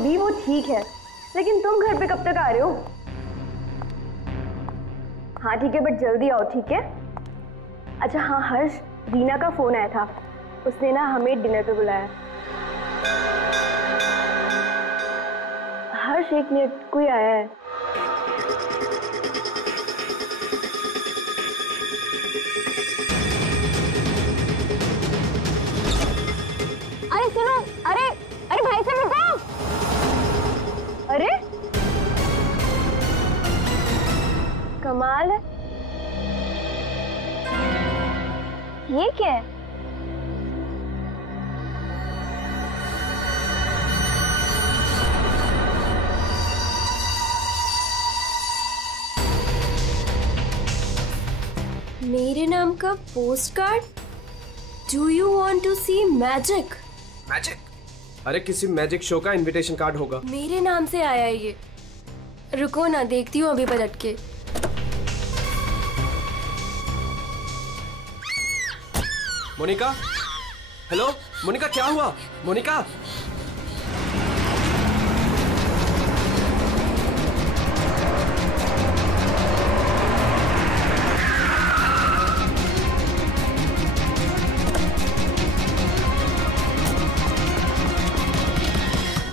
Baby वो ठीक है, लेकिन तुम घर पे कब तक आ रहे हो? हाँ ठीक है, बट जल्दी आओ, ठीक है? अच्छा हाँ हर्ष, रीना का फोन आया था, उसने ना हमें डिनर पे बुलाया। हर्ष एक मिनट, कोई आया है। अरे सुनो, अरे अरे भाई साहब रुको। अरे कमाल है, ये क्या है? मेरे नाम का post card? Do you want to see magic? Magic? अरे किसी मैजिक शो का इनविटेशन कार्ड होगा। मेरे नाम से आया है ये। रुको ना, देखती हूँ अभी पलट के। मोनिका, हेलो मोनिका, क्या हुआ? मोनिका,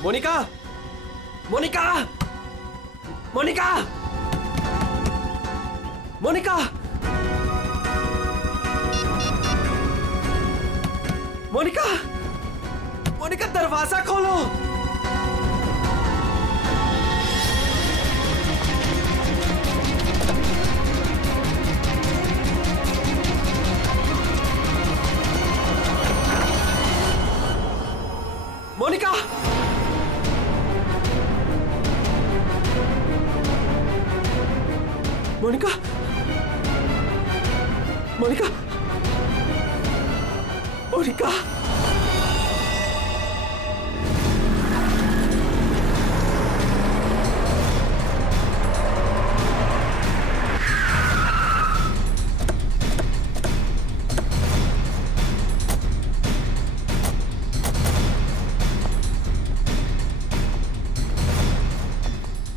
मोनिका, मोनिका, मोनिका, मोनिका, मोनिका, मोनिका, दरवाजा खोलो। मोनिका, मोनिका, मोनिका, मोनिका,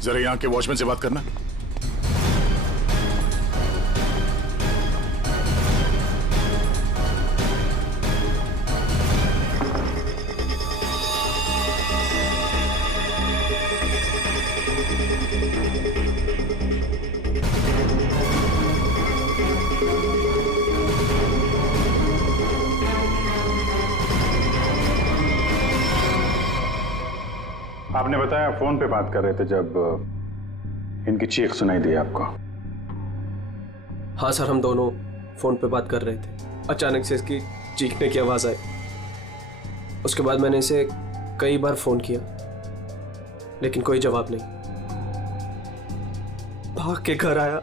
जरा यहाँ के वॉचमैन से बात करना। आपने बताया फोन पे बात कर रहे थे जब इनकी चीख सुनाई दी आपको। हाँ सर, हम दोनों फोन पे बात कर रहे थे, अचानक से इसकी चीखने की आवाज आई। उसके बाद मैंने इसे कई बार फोन किया, लेकिन कोई जवाब नहीं। भाग के घर आया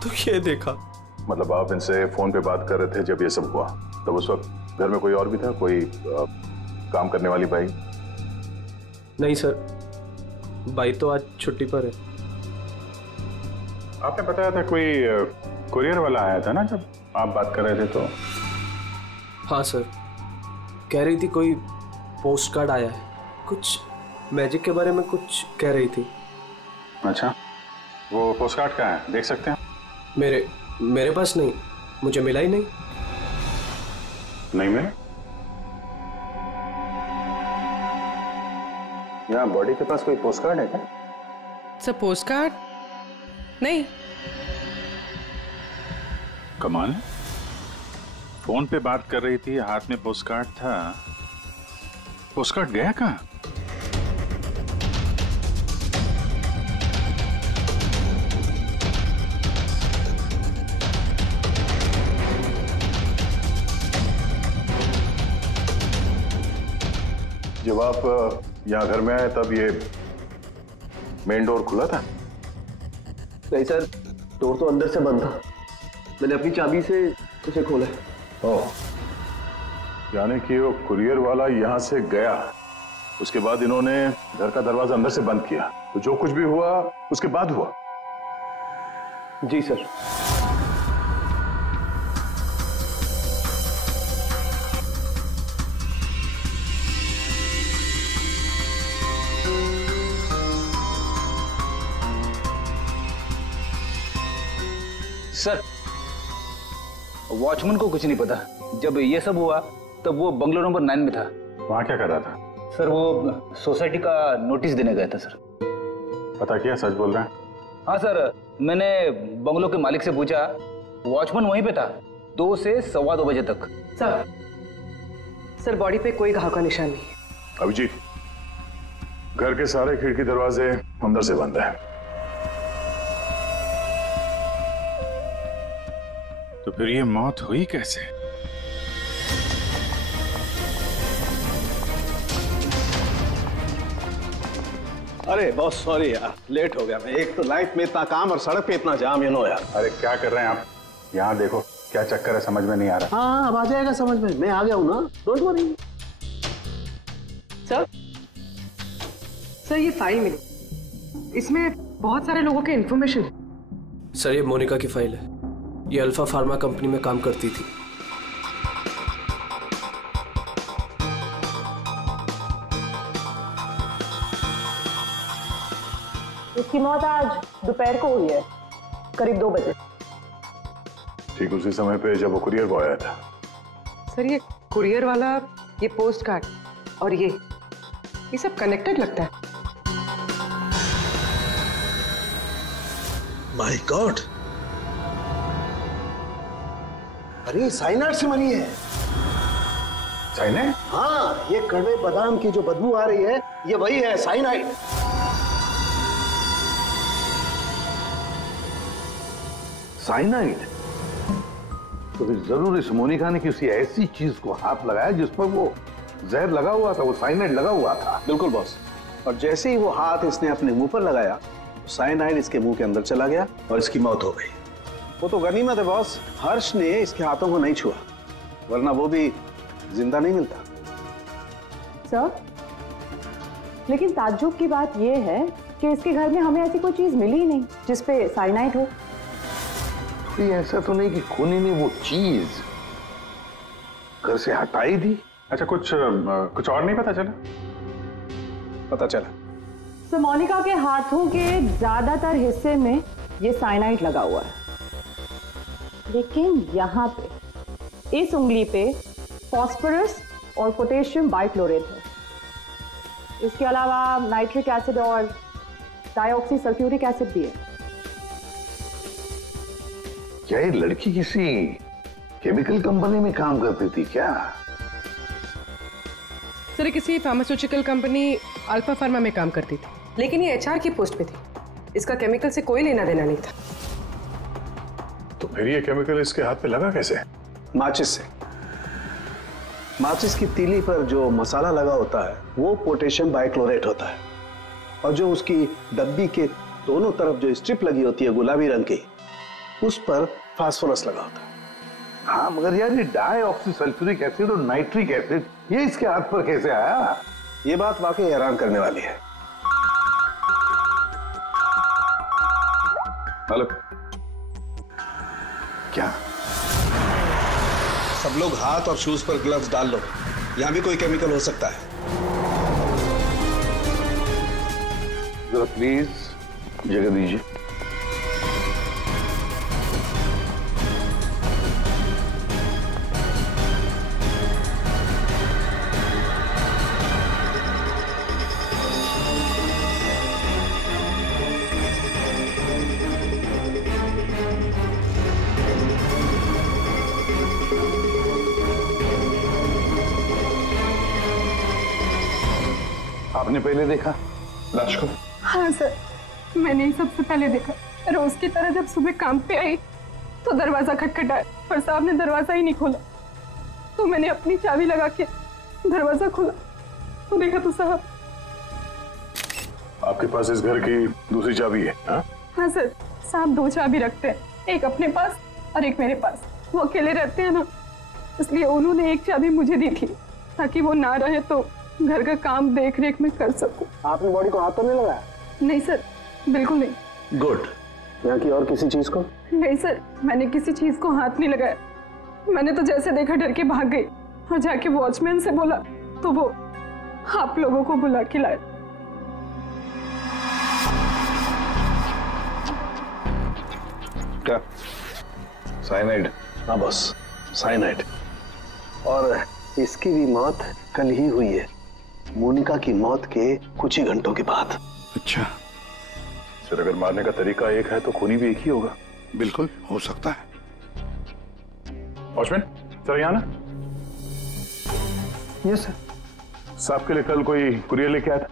तो ये देखा। मतलब आप इनसे फोन पे बात कर रहे थे जब ये सब हुआ, तब उस वक्त घर में कोई और भी था? कोई काम करने वाली बाई? नहीं सर, बाई तो आज छुट्टी पर है। आपने बताया था कोई कुरियर वाला आया था ना जब आप बात कर रहे थे तो? हाँ सर, कह रही थी कोई पोस्ट कार्ड आया है, कुछ मैजिक के बारे में कुछ कह रही थी। अच्छा, वो पोस्ट कार्ड कहाँ है, देख सकते हैं? मेरे पास नहीं, मुझे मिला ही नहीं। नहीं मिला? यहाँ बॉडी के पास कोई पोस्ट कार्ड है क्या? सर पोस्ट कार्ड नहीं। कमाल है, फोन पे बात कर रही थी, हाथ में पोस्ट कार्ड था। पोस्ट कार्ड गया कहाँ? जब आप यहाँ घर में आए तब ये मेन डोर खुला था? नहीं सर, डोर तो अंदर से बंद था, मैंने अपनी चाबी से उसे खोला। ओह, यानी कि वो कुरियर वाला यहाँ से गया, उसके बाद इन्होंने घर का दरवाजा अंदर से बंद किया, तो जो कुछ भी हुआ उसके बाद हुआ? जी सर। सर, वॉचमैन को कुछ नहीं पता। जब ये सब हुआ तब वो बंगलो नंबर 9 में था। वहां क्या कर रहा था? सर वो सोसाइटी का नोटिस देने गया था सर। पता किया, सच बोल रहे हैं? हाँ सर, मैंने बंगलो के मालिक से पूछा, वॉचमैन वहीं पे था 2 से 2:15 बजे तक। सर बॉडी पे कोई घाव का निशान नहीं है। अभिजीत, घर के सारे खिड़की दरवाजे अंदर से बंद हैं। तो फिर ये मौत हुई कैसे? अरे बहुत सॉरी यार, लेट हो गया मैं। एक तो लाइफ में इतना काम और सड़क पे इतना जाम, यार। अरे क्या कर रहे हैं आप? यहाँ देखो क्या चक्कर है, समझ में नहीं आ रहा। हाँ अब आ जाएगा समझ में, मैं आ गया हूँ ना, डोंट वरी। सर ये फाइल मिली, इसमें बहुत सारे लोगों के इन्फॉर्मेशन है। सर ये मोनिका की फाइल है। ये अल्फा फार्मा कंपनी में काम करती थी। इसकी मौत आज दोपहर को हुई है, करीब 2 बजे। ठीक उसी समय पे जब वो कुरियर बॉय आया था। सर ये कुरियर वाला, ये पोस्ट कार्ड और ये सब कनेक्टेड लगता है। माय गॉड, अरे साइनाइड से मरी है। साइनाइड? हाँ, ये कड़वे बादाम की जो बदबू आ रही है, ये वही है, साइनाइड। साइनाइड? तो फिर जरूर इस मोनिका ने किसी ऐसी चीज को हाथ लगाया जिस पर वो जहर लगा हुआ था, वो साइनाइड लगा हुआ था। बिल्कुल बॉस। और जैसे ही वो हाथ इसने अपने मुंह पर लगाया, साइनाइड इसके मुंह के अंदर चला गया और इसकी मौत हो गई। वो तो गनीमत है बॉस, हर्ष ने इसके हाथों को नहीं छुआ, वरना वो भी जिंदा नहीं मिलता। सर, लेकिन ताज्जुब की बात यह है कि इसके घर में हमें ऐसी कोई चीज मिली ही नहीं जिसपे साइनाइड हो। तो ऐसा तो नहीं कि खूनी ने वो चीज घर से हटाई दी? अच्छा, कुछ और नहीं पता चला? पता चला। सर, मोनिका के हाथों के ज्यादातर हिस्से में ये साइनाइड लगा हुआ है, लेकिन यहाँ पे इस उंगली पे फास्फोरस और पोटेशियम बाइक्लोरेट है। इसके अलावा नाइट्रिक एसिड और डाइऑक्सी सल्फ्यूरिक एसिड भी है। क्या ये लड़की किसी केमिकल कंपनी में काम करती थी क्या? सर किसी फार्मास्यूटिकल कंपनी अल्फा फार्मा में काम करती थी, लेकिन ये एचआर की पोस्ट पे थी। इसका केमिकल से कोई लेना देना नहीं था। तो फिर ये केमिकल इसके हाथ पे लगा कैसे? माचिस से। माचिस की तीली पर जो मसाला लगा होता है वो पोटेशियम बाइक्लोरेट होता है, और जो उसकी डब्बी के दोनों तरफ जो स्ट्रिप लगी होती है गुलाबी रंग की, उस पर फास्फोरस लगा होता है। हाँ, मगर यार ये डाइऑक्सी सल्फ्यूरिक एसिड और नाइट्रिक एसिड ये इसके हाथ पर कैसे आया? ये बात वाकई हैरान करने वाली है। हेलो, क्या सब लोग हाथ और शूज पर ग्लव्स डाल लो, यहां भी कोई केमिकल हो सकता है। जरा प्लीज जगह दीजिए। आपने पहले देखा लाश को? हाँ सर, मैंने ही सबसे पहले देखा। रोज की तरह जब सुबह काम पे आई तो दरवाजा खटखटाया और साहब ने दरवाजा ही नहीं खोला, तो मैंने अपनी चाबी लगा के दरवाजा खोला तो देखा तो साहब। आपके पास इस घर की दूसरी चाबी है? हाँ सर, साहब 2 चाबी रखते हैं, एक अपने पास और एक मेरे पास। वो अकेले रहते हैं ना, इसलिए उन्होंने एक चाबी मुझे दी थी ताकि वो ना रहे तो घर का काम देख रेख में कर सकूं। आपने बॉडी को हाथ तो नहीं लगाया? नहीं सर, बिल्कुल नहीं। गुड। यहाँ की और किसी चीज को? नहीं सर, मैंने किसी चीज को हाथ नहीं लगाया। मैंने तो जैसे देखा डर के भाग गई और जाके वॉचमैन से बोला तो वो आप लोगों को बुला के लाए। क्या साइनाइड? हाँ बॉस, साइनाइड। और इसकी भी मौत कल ही हुई है, मोनिका की मौत के कुछ ही घंटों के बाद। अच्छा, सर अगर मारने का तरीका एक है तो खूनी भी एक ही होगा। बिल्कुल हो सकता है। वॉचमैन सर यहाँ ना। Yes sir. साहब के लिए कल कोई कुरियर लेके आया था?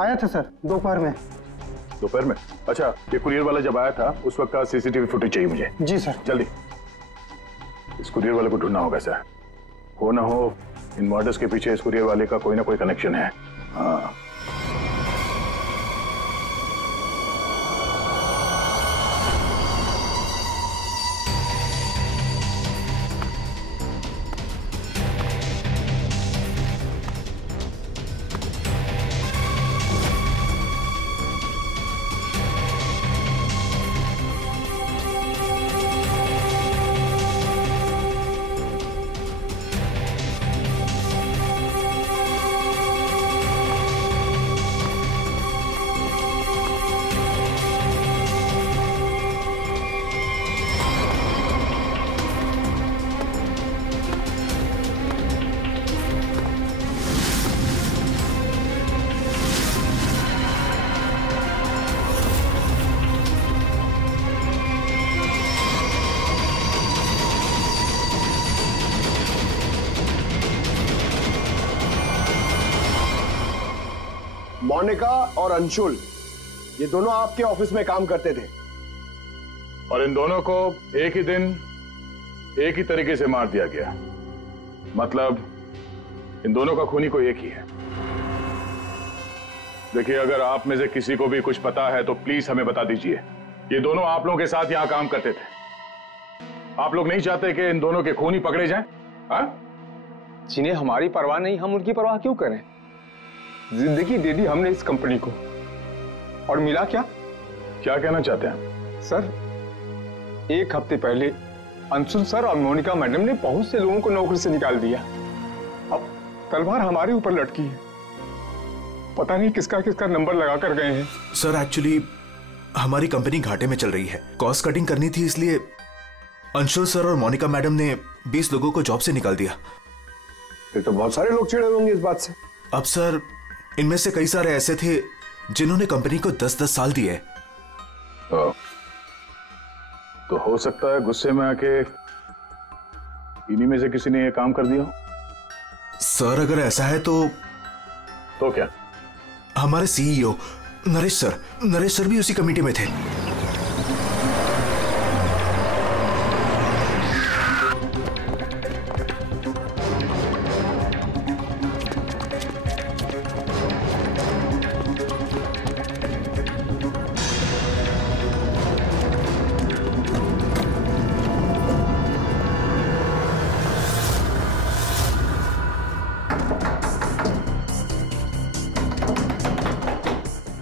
आया था सर, दोपहर में। दोपहर में? अच्छा, ये कुरियर वाला जब आया था उस वक्त का सीसीटीवी फुटेज चाहिए मुझे। जी सर। जल्दी। इस कुरियर वाले को ढूंढना होगा सर। हो ना हो इन मर्डर्स के पीछे इस कुरियर वाले का कोई ना कोई कनेक्शन है। हाँ। मोनिका और अंशुल ये दोनों आपके ऑफिस में काम करते थे और इन दोनों को एक ही दिन एक ही तरीके से मार दिया गया। मतलब इन दोनों का खूनी कोई एक ही है। देखिए, अगर आप में से किसी को भी कुछ पता है तो प्लीज हमें बता दीजिए। ये दोनों आप लोगों के साथ यहां काम करते थे। आप लोग नहीं चाहते कि इन दोनों के खूनी पकड़े जाएं? हाँ? जिन्हें हमारी परवाह नहीं, हम उनकी परवाह क्यों करें? जिंदगी दे दी हमने इस कंपनी को और मिला क्या? क्या कहना चाहते हैं सर? एक हफ्ते पहले अंशुल सर और मोनिका मैडम ने बहुत से लोगों को नौकरी से निकाल दिया। अब तलवार हमारे ऊपर लटकी है। पता नहीं किसका किसका नंबर लगा कर गए हैं। सर एक्चुअली हमारी कंपनी घाटे में चल रही है, कॉस्ट कटिंग करनी थी, इसलिए अंशुल सर और मोनिका मैडम ने 20 लोगों को जॉब से निकाल दिया। फिर तो बहुत सारे लोग चिढ़े होंगे इस बात से। अब सर इनमें से कई सारे ऐसे थे जिन्होंने कंपनी को 10-10 साल दिए। तो हो सकता है गुस्से में आके इन्हीं में से किसी ने ये काम कर दिया। सर अगर ऐसा है तो क्या? हमारे सीईओ नरेश सर भी उसी कमेटी में थे।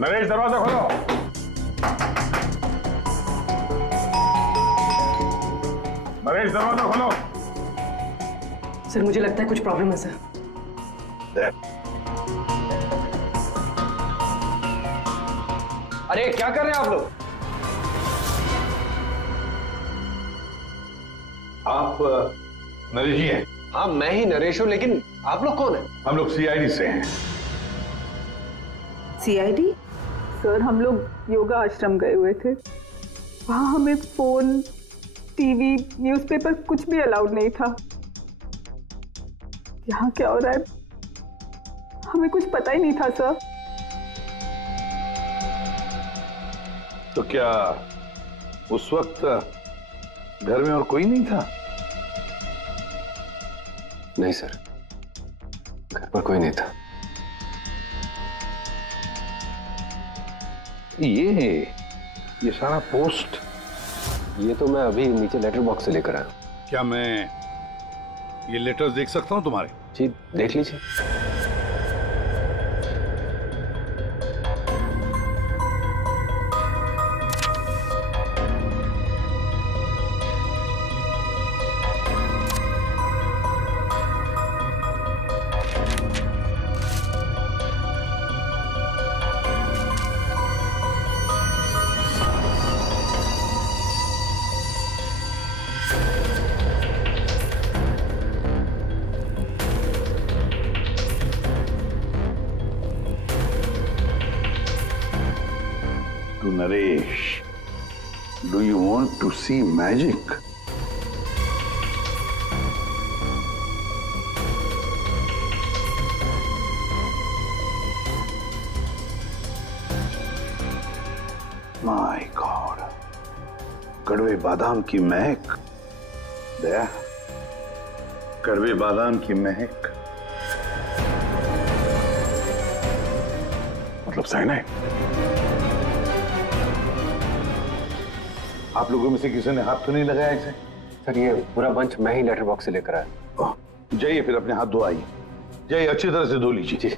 नरेश, दरवाजा खोलो। नरेश, दरवाजा खोलो। सर मुझे लगता है कुछ प्रॉब्लम है सर। अरे क्या कर रहे हैं आप लोग? आप नरेश जी हैं? हाँ मैं ही नरेश हूं, लेकिन आप लोग कौन हैं? हम लोग सीआईडी से हैं। सीआईडी? सर हम लोग योगा आश्रम गए हुए थे, वहां हमें फोन, टीवी, न्यूज़पेपर कुछ भी अलाउड नहीं था। यहाँ क्या हो रहा है हमें कुछ पता ही नहीं था सर। तो क्या उस वक्त घर में और कोई नहीं था? नहीं सर, घर पर कोई नहीं था। ये सारा पोस्ट? ये तो मैं अभी नीचे लेटर बॉक्स से लेकर आया। क्या मैं ये लेटर्स देख सकता हूं तुम्हारे? जी देख लीजिए। to Naresh. Do you want to see magic? My God. कड़वे बादाम की महक। दया, कड़वे बादाम की महक। मतलब साइनाइड? आप लोगों में से किसी ने हाथ तो नहीं लगाया इसे? सर ये पूरा बंच मैं ही लेटर बॉक्स से लेकर आया। जाइए फिर अपने हाथ धोआइए। जाइए अच्छी तरह से धो लीजिए।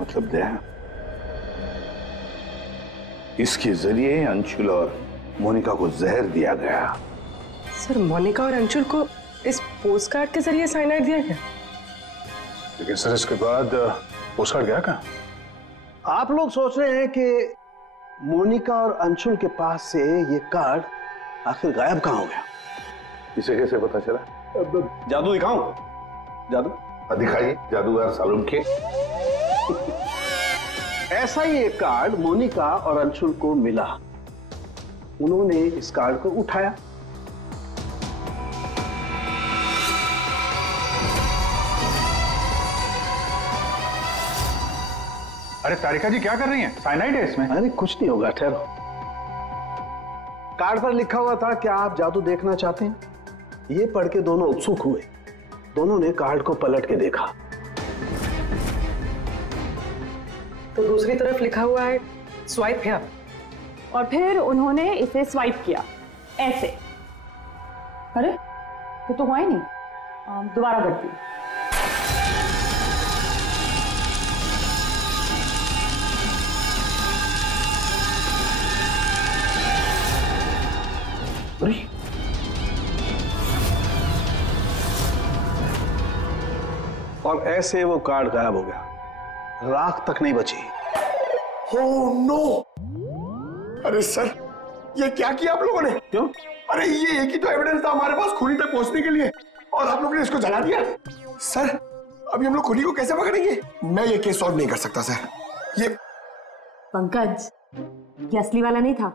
मतलब दया, इसके जरिए अंशुल और मोनिका को जहर दिया गया। सर मोनिका और अंशुल को इस पोस्टकार्ड के जरिए साइनाइड दिया गया? लेकिन सर इसके बाद पोस्टकार्ड गया कहाँ? आप लोग सोच रहे हैं कि मोनिका और अंशुल के पास से ये कार्ड आखिर गायब कहाँ हो गया? इसे कैसे पता चला? जादू दिखाऊं? जादू दिखाइए, जादूगर सालूम के। ऐसा ही एक कार्ड मोनिका और अंशुल को मिला। उन्होंने इस कार्ड को उठाया। अरे तारिका जी क्या कर रही हैं? साइनाइड है इसमें। अरे कुछ नहीं होगा, ठहरो। कार्ड पर लिखा हुआ था, क्या आप जादू देखना चाहते हैं? ये पढ़ के दोनों उत्सुक हुए। दोनों ने कार्ड को पलट के देखा तो दूसरी तरफ लिखा हुआ है स्वाइप हियर। और फिर उन्होंने इसे स्वाइप किया ऐसे। अरे ये तो हुआ ही नहीं। दोबारा करती हूँ। और ऐसे वो कार्ड गायब हो गया। राख तक नहीं बची। Oh no! अरे सर, ये क्या किया आप लोगों ने? क्यों? अरे ये एक ही तो एविडेंस था हमारे पास खूनी तक पहुंचने के लिए, और आप लोगों ने इसको जला दिया। सर, अभी हम लोग खूनी को कैसे पकड़ेंगे? मैं ये केस सॉल्व नहीं कर सकता सर। ये पंकज, ये असली वाला नहीं था।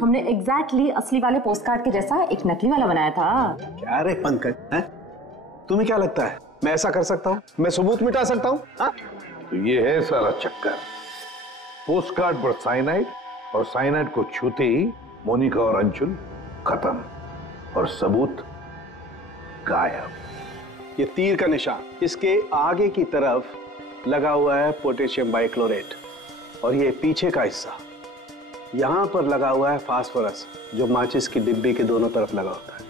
हमने एग्जैक्टली असली वाले पोस्टकार्ड के जैसा एक नकली वाला बनाया था। क्या रे पंकज, हैं? तुम्हें क्या लगता है मैं ऐसा कर सकता हूँ? मैं सबूत मिटा सकता हूँ? तो ये है सारा चक्कर। पोस्टकार्ड पर साइनाइड, और साइनाइड को छूते ही मोनिका और अंशुल खत्म, और सबूत गायब। ये तीर का निशान, इसके आगे की तरफ लगा हुआ है पोटेशियम बाइक्लोरेट, और ये पीछे का हिस्सा यहां पर लगा हुआ है फास्फोरस, जो माचिस की डिब्बी के दोनों तरफ लगा होता है।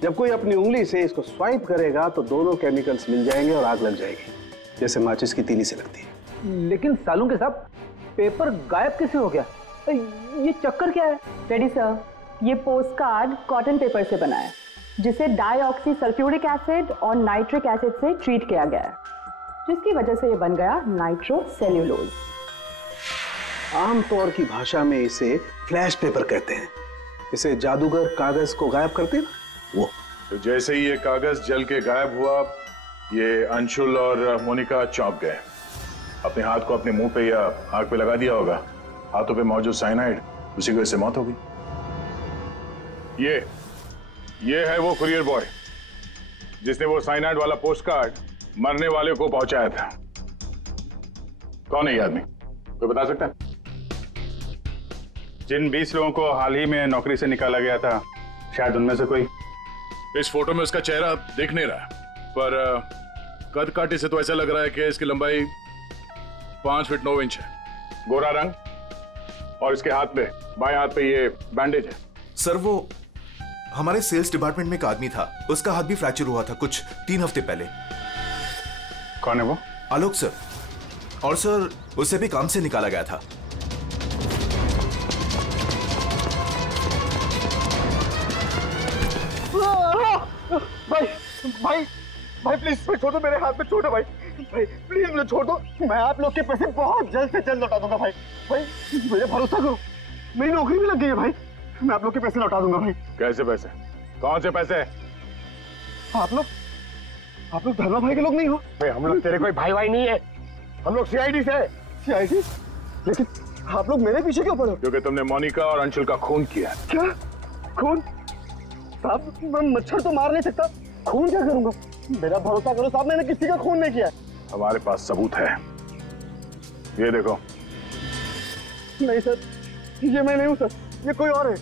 जब कोई अपनी उंगली से इसको स्वाइप करेगा तो दोनों केमिकल्स मिल जाएंगे और आग लग जाएगी, जैसे माचिस की तीली से लगती है। लेकिन सालूम के साहब, पेपर गायब कैसे हो गया? ये चक्कर क्या है? रेडी सर, ये पोस्टकार्ड कॉटन पेपर से बना है, जिसे डाईऑक्सी सल्फ्यूरिक एसिड और नाइट्रिक एसिड से ट्रीट किया गया है, जिसकी वजह से ये बन गया नाइट्रोसेल्यूलोज। आमतौर की भाषा में इसे फ्लैश पेपर कहते हैं। इसे जादूगर कागज को गायब करते हैं वो। तो जैसे ही ये कागज जल के गायब हुआ, ये अंशुल और मोनिका चौंक गए। अपने हाथ को अपने मुंह पे या आंख पे लगा दिया होगा। हाथों पे मौजूद साइनाइड, उसी की वजह से मौत हो गई। ये है वो कुरियर बॉय जिसने वो साइनाइड वाला पोस्टकार्ड मरने वाले को पहुंचाया था। कौन है ये आदमी, कोई बता सकता है? जिन 20 लोगों को हाल ही में नौकरी से निकाला गया था, शायद उनमें से कोई। इस फोटो में उसका चेहरा दिख नहीं रहा, पर कद काठी से तो ऐसा लग रहा है कि इसकी लंबाई 5 फीट 9 इंच है। गोरा रंग, और इसके हाथ पे, बाएं हाथ पे ये बैंडेज है। सर वो हमारे सेल्स डिपार्टमेंट में एक आदमी था, उसका हाथ भी फ्रैक्चर हुआ था कुछ 3 हफ्ते पहले। कौन है वो? आलोक सर। और सर उसे भी काम से निकाला गया था। भाई प्लीज छोड़ दो, मेरे हाथ में छोड़ दो भाई प्लीज मुझे छोड़ दो। मैं आप लोग के पैसे बहुत जल्द से जल्द लौटा दूंगा भाई मुझे भरोसा करो, मेरी नौकरी भी लग गई है भाई, मैं आप लोग के पैसे लौटा दूंगा भाई। कैसे पैसे? कौन से पैसे? आप लोग धर्मा भाई के लोग नहीं हो? भाई हम लोग तेरे कोई भाई नहीं है, हम लोग सीआईडी से। सीआईडी? लेकिन आप लोग मेरे पीछे क्यों पड़े? क्योंकि तुमने मोनिका और अंशुल का खून किया। क्या खून? साहब मैं मच्छर तो मार नहीं सकता, खून क्या करूंगा? मेरा भरोसा करो साहब, मैंने किसी का खून नहीं किया। हमारे पास सबूत है, ये देखो। नहीं सर, ये मैं नहीं हूँ सर, ये कोई और है।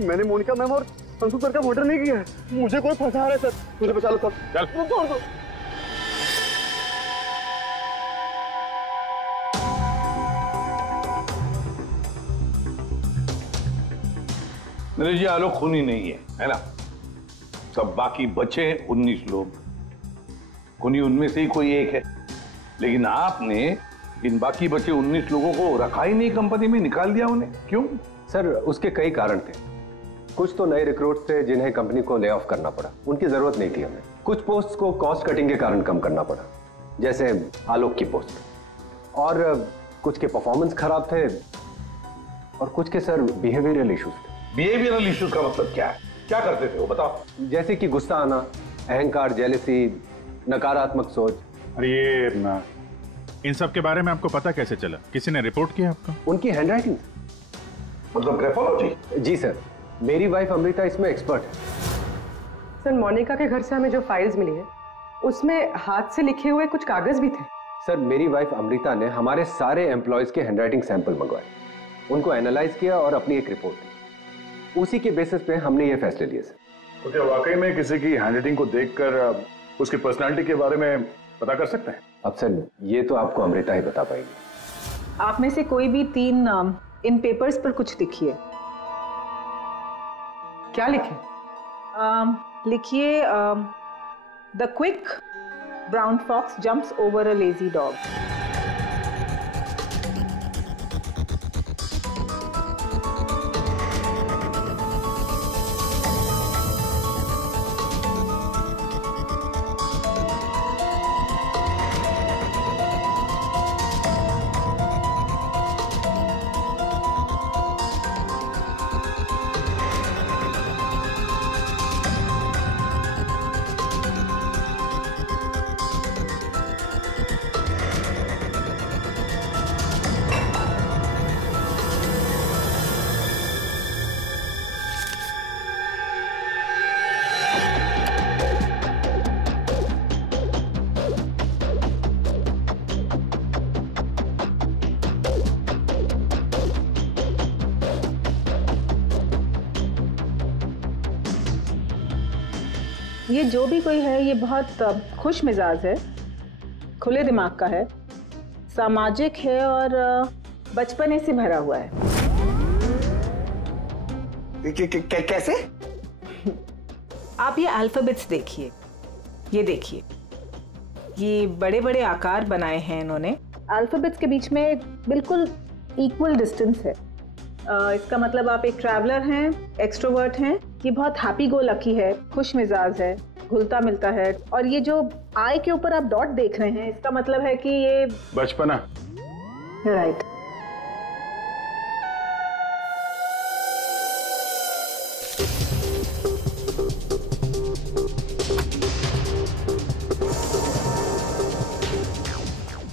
मैंने मोनिका मैम और अंशु सर का मर्डर नहीं किया है। मुझे कोई फंसा रहा है सर, मुझे बचा लो सर। चल छोड़ दो। मेरे जी आलोक खूनी नहीं है ना? सब बाकी बचे 19 लोग, खूनी उनमें से ही कोई एक है। लेकिन आपने इन बाकी बचे 19 लोगों को रखा ही नहीं कंपनी में, निकाल दिया उन्हें, क्यों? सर उसके कई कारण थे। कुछ तो नए रिक्रूट्स थे जिन्हें कंपनी को ले ऑफ करना पड़ा, उनकी जरूरत नहीं थी हमें। कुछ पोस्ट को कॉस्ट कटिंग के कारण कम करना पड़ा, जैसे आलोक की पोस्ट। और कुछ के परफॉर्मेंस खराब थे और कुछ के सर बिहेवियरल इश्यूज थे। बिहेवियरल इश्यूज का मतलब क्या है? क्या करते थे वो बताओ? जैसे कि गुस्सा आना, अहंकार, जेलसी, नकारात्मक सोच। अरे ये इन सब के बारे में आपको पता कैसे चला? किसी ने रिपोर्ट किया आपको? उनकी हैंडराइटिंग। मतलब ग्राफोलॉजी? जी सर, मेरी वाइफ अमृता इसमें एक्सपर्ट है। सर मोनिका के घर से हमें जो फाइल्स मिली है उसमें हाथ से लिखे हुए कुछ कागज भी थे। सर मेरी वाइफ अमृता ने हमारे सारे एम्प्लॉयज के हैंडराइटिंग सैंपल मंगवाए, उनको एनालाइज किया और अपनी एक रिपोर्ट दी। उसी के बेसिस पे हमने ये फैसले लिए सर। तो क्या वाकई में किसी की हैंडराइटिंग को देखकर उसकी पर्सनालिटी के बारे में पता कर सकते हैं? अब सर ये तो आपको अमृता ही बता पाएगी। आप में से कोई भी 3 इन पेपर्स पर कुछ लिखिए। क्या लिखे? लिखिए the quick brown fox jumps over a lazy dog. ये जो भी कोई है ये बहुत खुश मिजाज है, खुले दिमाग का है, सामाजिक है और बचपने से भरा हुआ है। कैसे? आप ये अल्फाबेट्स देखिए, ये देखिए, ये बड़े बड़े आकार बनाए हैं इन्होंने। अल्फाबेट्स के बीच में बिल्कुल इक्वल डिस्टेंस है। इसका मतलब आप एक ट्रैवलर हैं, एक्सट्रोवर्ट हैं। ये बहुत हैप्पी गो लकी है, खुश मिजाज है, घुलता मिलता है। और ये जो आई के ऊपर आप डॉट देख रहे हैं इसका मतलब है कि ये बचपना। राइट।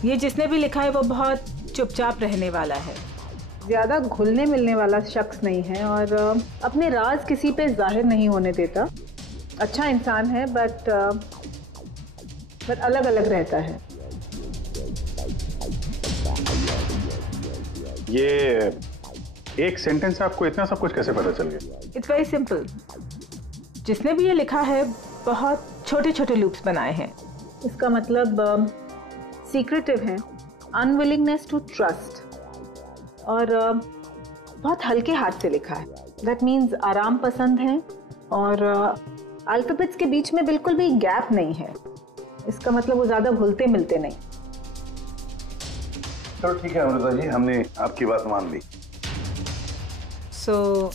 ये जिसने भी लिखा है वो बहुत चुपचाप रहने वाला है, ज़्यादा घुलने मिलने वाला शख्स नहीं है और अपने राज किसी पे जाहिर नहीं होने देता। अच्छा इंसान है बट अलग अलग रहता है। ये एक सेंटेंस से आपको इतना सब कुछ कैसे पता चल गया? It's very simple. जिसने भी ये लिखा है बहुत छोटे छोटे लूप्स बनाए हैं। इसका मतलब सीक्रेटिव है, अनविलिंगनेस टू ट्रस्ट, और बहुत हल्के हाथ से लिखा है। दैट मीन्स आराम पसंद है और अल्फाबेट्स के बीच में बिल्कुल भी गैप नहीं है। इसका मतलब वो ज़्यादा घुलते मिलते नहीं। चलो ठीक है अमृता जी, हमने आपकी बात मान ली। सो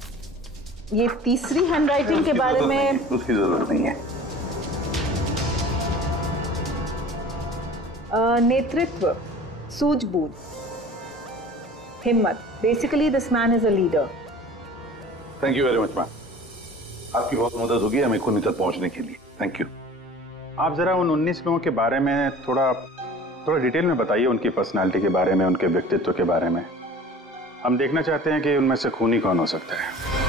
ये तीसरी हैंडराइटिंग के बारे में उसकी जरूरत नहीं है। नेतृत्व, सूझबूझ, हिम्मत। Basically this man is a leader. Thank you very much ma'am, आपकी बहुत मदद होगी हमें खूनी तक पहुंचने के लिए। Thank you. आप जरा उन 19 लोगों के बारे में थोड़ा डिटेल में बताइए, उनकी पर्सनालिटी के बारे में, उनके व्यक्तित्व के बारे में। हम देखना चाहते हैं कि उनमें से खूनी कौन हो सकता है।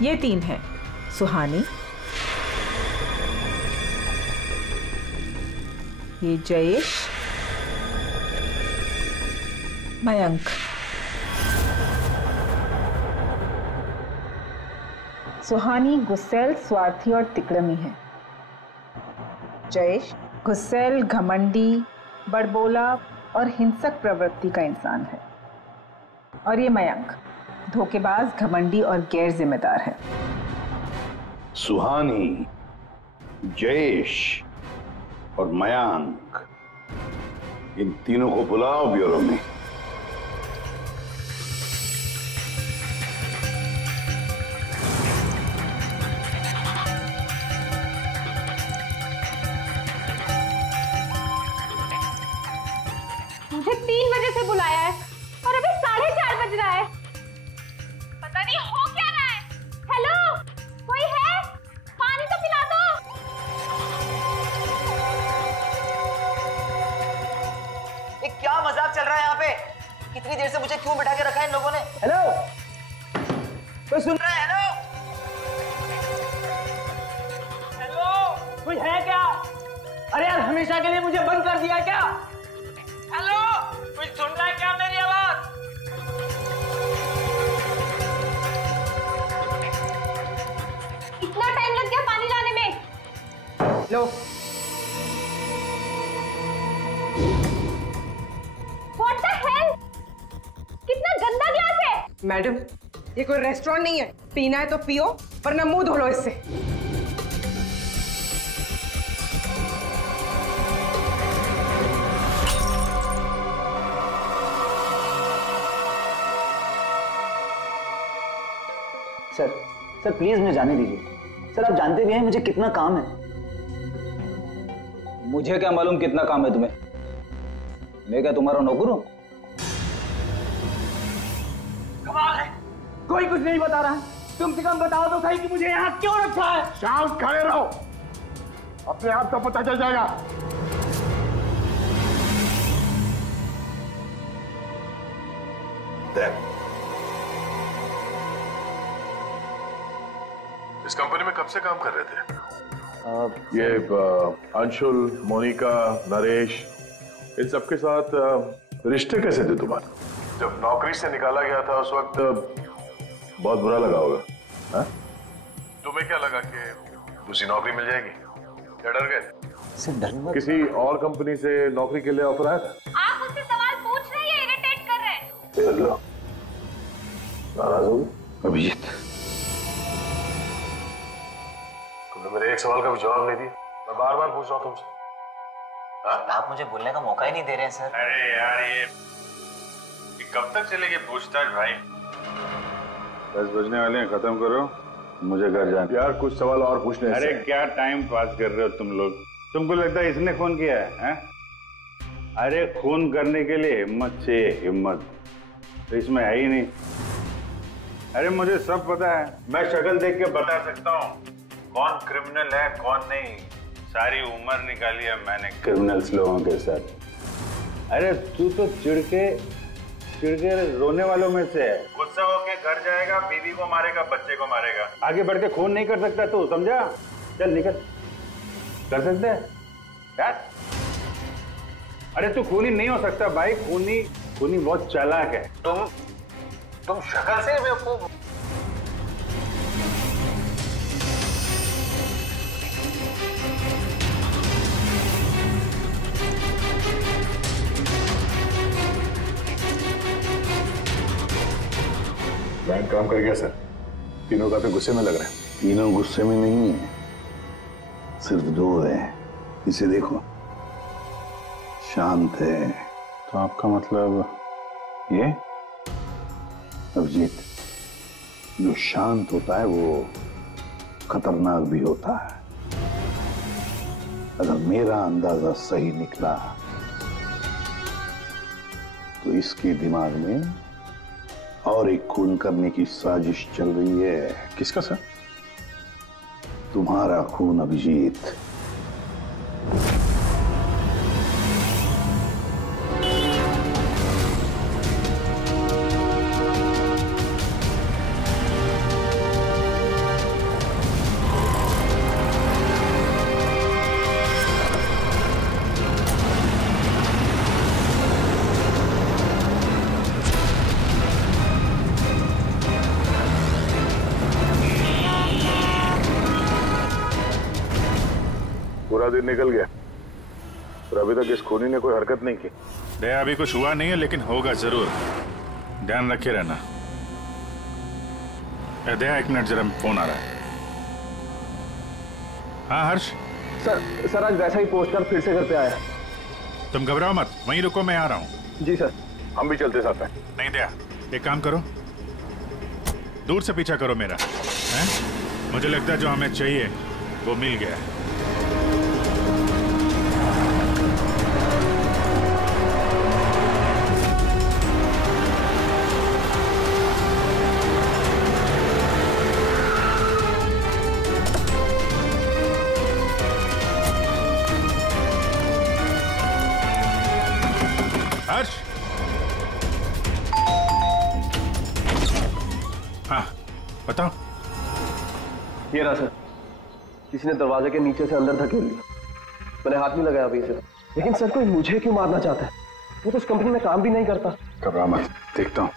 ये 3 हैं, सुहानी, ये जयेश, मयंक। सुहानी गुस्सैल, स्वार्थी और तिकड़मी है। जयेश गुस्सैल, घमंडी, बड़बोला और हिंसक प्रवृत्ति का इंसान है। और ये मयंक धोखेबाज, घमंडी और गैर जिम्मेदार है। सुहानी, जयेश और मयंक, इन तीनों को बुलाओ ब्यूरो में। मुझे 3 बजे से बुलाया है और अभी 4:30 बज रहा है। पता नहीं हो क्या रहा है। हेलो, कोई है? पानी तो पिला दो। ये क्या मजाक चल रहा है यहाँ पे? कितनी देर से मुझे क्यों बिठा के रखा है इन लोगों ने? हेलो, कोई सुन रहा है? हेलो, हेलो, कोई है क्या? अरे यार, हमेशा के लिए मुझे बंद कर दिया क्या? हेलो, कोई सुन रहा है क्या मेरी आवाज? इतना टाइम लग गया पानी लाने में। लो, What the hell? कितना गंदा ग्लास है। मैडम, ये कोई रेस्टोरेंट नहीं है। पीना है तो पियो, वरना मुंह धो लो इससे। सर प्लीज मुझे जाने दीजिए। सर, आप जानते भी हैं मुझे कितना काम है। मुझे क्या मालूम कितना काम है तुम्हें? मैं क्या तुम्हारा नौकर हूं? कमाल है, कोई कुछ नहीं बता रहा। कम से कम बताओ तो सही कि मुझे यहाँ क्यों रखा है। शांत खड़े रहो, अपने आप का पता चल जाएगा। इस कंपनी में कब से काम कर रहे थे? ये अंशुल, मोनिका, नरेश, इन सबके साथ रिश्ते कैसे थे तुम्हारे? जब नौकरी से निकाला गया था उस वक्त बहुत बुरा लगा होगा, हाँ? तुम्हें क्या लगा कि दूसरी नौकरी मिल जाएगी? क्या डर गए? किसी और कंपनी से नौकरी के लिए ऑफर आया था? आप मुझसे सवाल पूछ रहे हैं, इरिटेट कर रहे हैं। नाराज हो अभिजीत, तुमने मेरे एक सवाल का भी जवाब नहीं दिया। मैं बार बार पूछ रहा हूँ तुमसे। आप मुझे बोलने का मौका ही नहीं दे रहे हैं सर। अरे यार, ये कब तक चलेगी पूछताछ भाई? 10 बजने वाले हैं, खत्म करो, मुझे घर जाना। यार कुछ सवाल और पूछने। अरे क्या टाइम पास कर रहे हो तुम लोग? तुमको लगता है इसने खून किया है? अरे खून करने के लिए हिम्मत चाहिए, हिम्मत तो इसमें है ही नहीं। अरे मुझे सब पता है, मैं शक्ल देख के बता सकता हूँ कौन क्रिमिनल है कौन नहीं। सारी उम्र निकाली है मैंने क्रिमिनल्स लोगों के साथ। अरे तू तो चिढ़ के रोने वालों में से है। गुस्सा होके घर जाएगा, बीवी को मारेगा, बच्चे को मारेगा, आगे बढ़ के खून नहीं कर सकता तू, समझा? चल निकल, कर सकते है यार? अरे तू खूनी नहीं हो सकता भाई, खूनी बहुत चालाक है। तुम शक्ल से बेवकूफ। बैंक काम कर गया सर। तीनों काफी गुस्से में लग रहे हैं। तीनों गुस्से में नहीं है, सिर्फ 2 है। इसे देखो, शांत है, तो आपका मतलब ये? अभिजीत, जो शांत होता है वो खतरनाक भी होता है। अगर मेरा अंदाजा सही निकला तो इसके दिमाग में और एक खून करने की साजिश चल रही है। किसका सर? तुम्हारा खून अभिजीत। पूरा दिन निकल गया और अभी तक इस खूनी ने कोई हरकत नहीं की। दया, अभी कुछ हुआ नहीं है लेकिन होगा जरूर, ध्यान रखे रहना। दया, 1 मिनट, जरा फोन आ रहा है। हाँ हर्ष। सर आज वैसा ही पोस्टकार्ड फिर से घर पे आया। तुम घबराओ मत, वहीं रुको, मैं आ रहा हूँ। जी सर। हम भी चलते साथ हैं। नहीं दया, एक काम करो, दूर से पीछा करो मेरा, हैं? मुझे लगता है जो हमें चाहिए वो मिल गया है। हर्ष। हाँ बताओ। ये रहा सर, किसी ने दरवाजे के नीचे से अंदर धकेल लिया। मैंने हाथ नहीं लगाया अभी इसे, लेकिन सर कोई मुझे क्यों मारना चाहता है? वो तो उस कंपनी में काम भी नहीं करता। घबरा मत, देखता हूँ।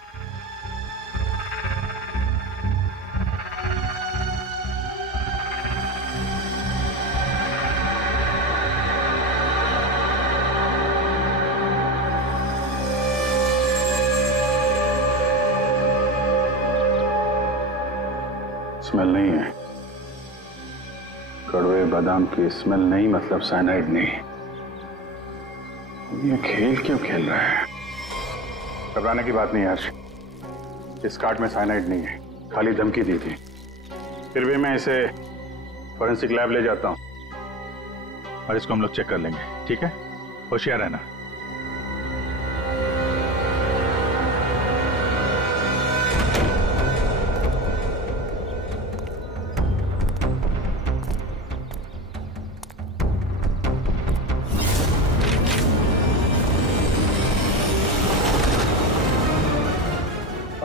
स्मेल नहीं है, कड़वे बादाम की स्मेल नहीं, मतलब साइनाइड नहीं। ये खेल क्यों खेल रहा है? घबराने की बात नहीं है हर्ष, इस कार्ड में साइनाइड नहीं है, खाली धमकी दी थी। फिर भी मैं इसे फॉरेंसिक लैब ले जाता हूं और इसको हम लोग चेक कर लेंगे, ठीक है? होशियार रहना।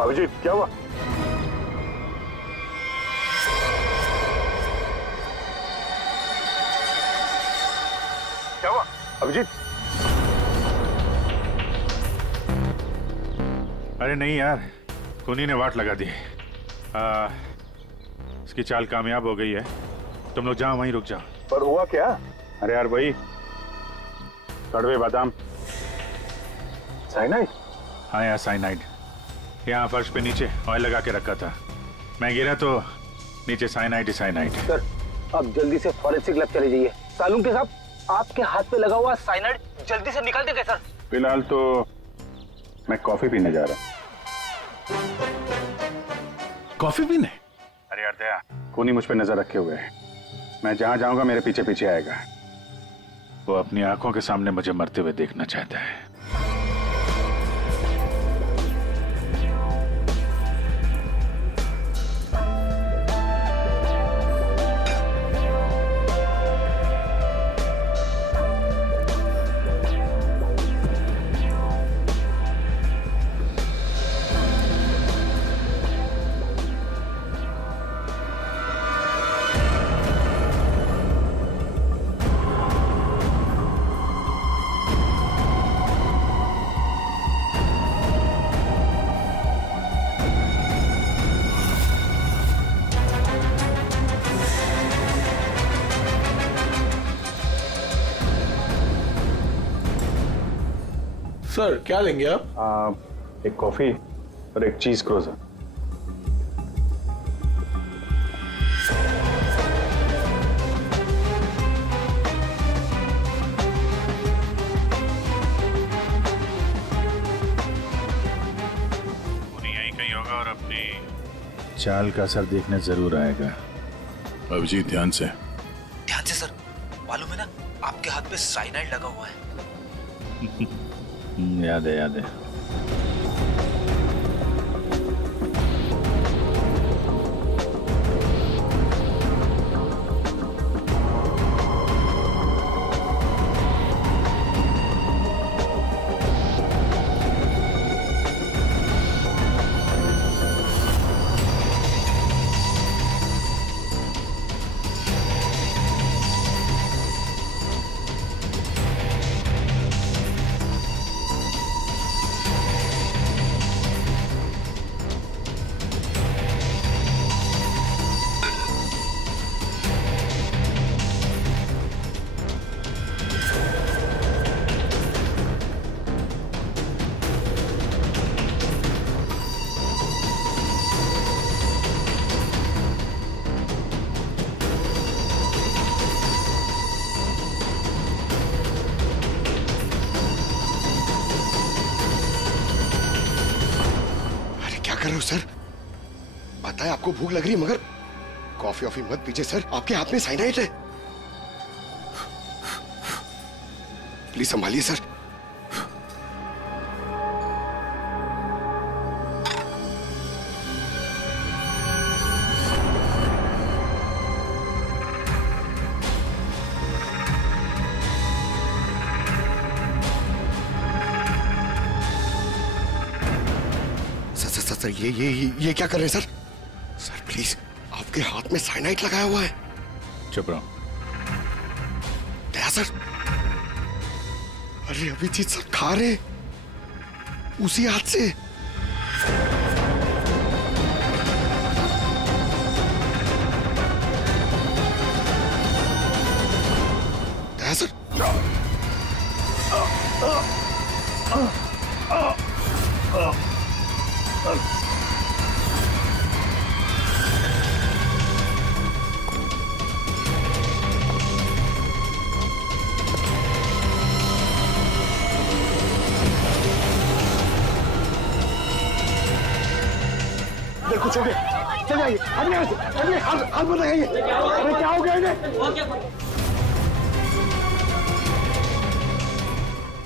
अभिजीत, क्या हुआ? क्या हुआ अभिजीत? अरे नहीं यार, खूनी ने वाट लगा दी। इसकी चाल कामयाब हो गई है। तुम लोग जाओ, वहीं रुक जाओ। पर हुआ क्या? अरे यार वही कड़वे बादाम। साइनाइड? हाँ यार, साइनाइड। यहाँ फर्श पे नीचे ऑयल लगा के रखा था, मैं गिरा तो नीचे साइनाइड ही साइनाइड। सर आप जल्दी से फॉरेंसिक लैब चले जाइए। सालून के साहब, आपके हाथ पे लगा हुआ साइनाइड जल्दी से निकाल देंगे सर। फिलहाल तो मैं कॉफी पीने जा रहा हूँ। कॉफी पीने? अरे यार दया, खूनी मुझ पे नजर रखे हुए है, मैं जहां जाऊंगा मेरे पीछे पीछे आएगा। वो अपनी आंखों के सामने मुझे मरते हुए देखना चाहता है। सर क्या लेंगे आप? एक कॉफी और एक चीज क्रोजर। चाल का असर देखने जरूर आएगा। अभिजीत ध्यान से। ध्यान से सर। मालूम है ना, आपके हाथ पे साइनाइड लगा हुआ है। याद है, याद है। कर रहे हो सर? पता है आपको भूख लग रही है, मगर कॉफी ऑफी मत पीजिए सर, आपके हाथ में साइनाइड है। Please संभालिए sir. सर ये क्या कर रहे हैं सर? सर प्लीज, आपके हाथ में साइनाइड लगाया हुआ है। चुप रहो। दया सर। अरे अभिजीत सर खा रहे उसी हाथ से। दया सर। कुछ हो गया, चल जाइए। अभी हाथ मत लगाइए। अरे क्या हो गया इन्हें?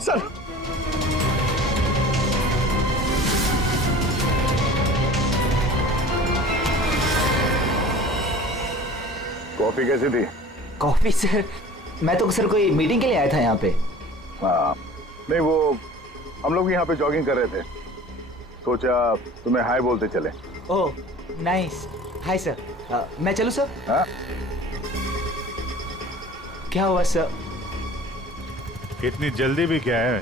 सर कॉफी कैसी थी? कॉफी सर, मैं तो सर कोई मीटिंग के लिए आया था यहाँ पे। हाँ नहीं, वो हम लोग यहाँ पे जॉगिंग कर रहे थे, सोचा तुम्हें हाय बोलते चले। Oh nice, hi sir. मैं चलूं सर? हाँ? क्या हुआ सर? इतनी जल्दी भी क्या है?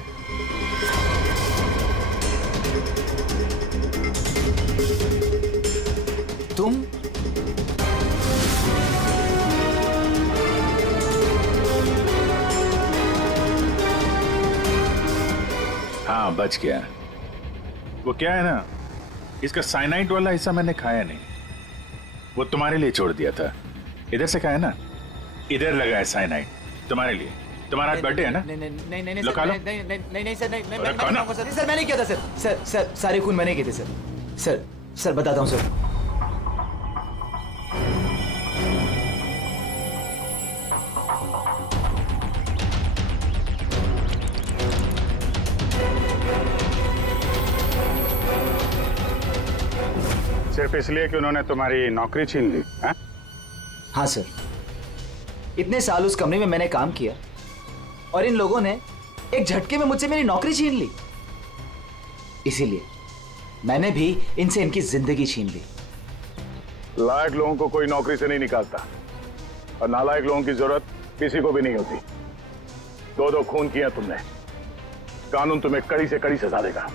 तुम? हाँ बच गया। वो क्या है ना, इसका साइनाइड वाला हिस्सा मैंने खाया नहीं, वो तुम्हारे लिए छोड़ दिया था। इधर से खाया ना, इधर लगा है साइनाइड तुम्हारे लिए। तुम्हारा आज बर्थडे है ना? नहीं नहीं नहीं लगा लो। नहीं सर, नहीं अरे खाना। सर मैंने किया था सर। सारे खून मैंने किए थे सर। बताता हूँ सर। सिर्फ इसलिए कि उन्होंने तुम्हारी नौकरी छीन ली? हाँ सर, इतने साल उस कंपनी में मैंने काम किया और इन लोगों ने एक झटके में मुझसे मेरी नौकरी छीन ली। इसीलिए मैंने भी इनसे इनकी जिंदगी छीन ली। लायक लोगों को कोई नौकरी से नहीं निकालता, और नालायक लोगों की जरूरत किसी को भी नहीं होती। दो खून किया तुमने, कानून तुम्हें कड़ी से कड़ी सजा देगा।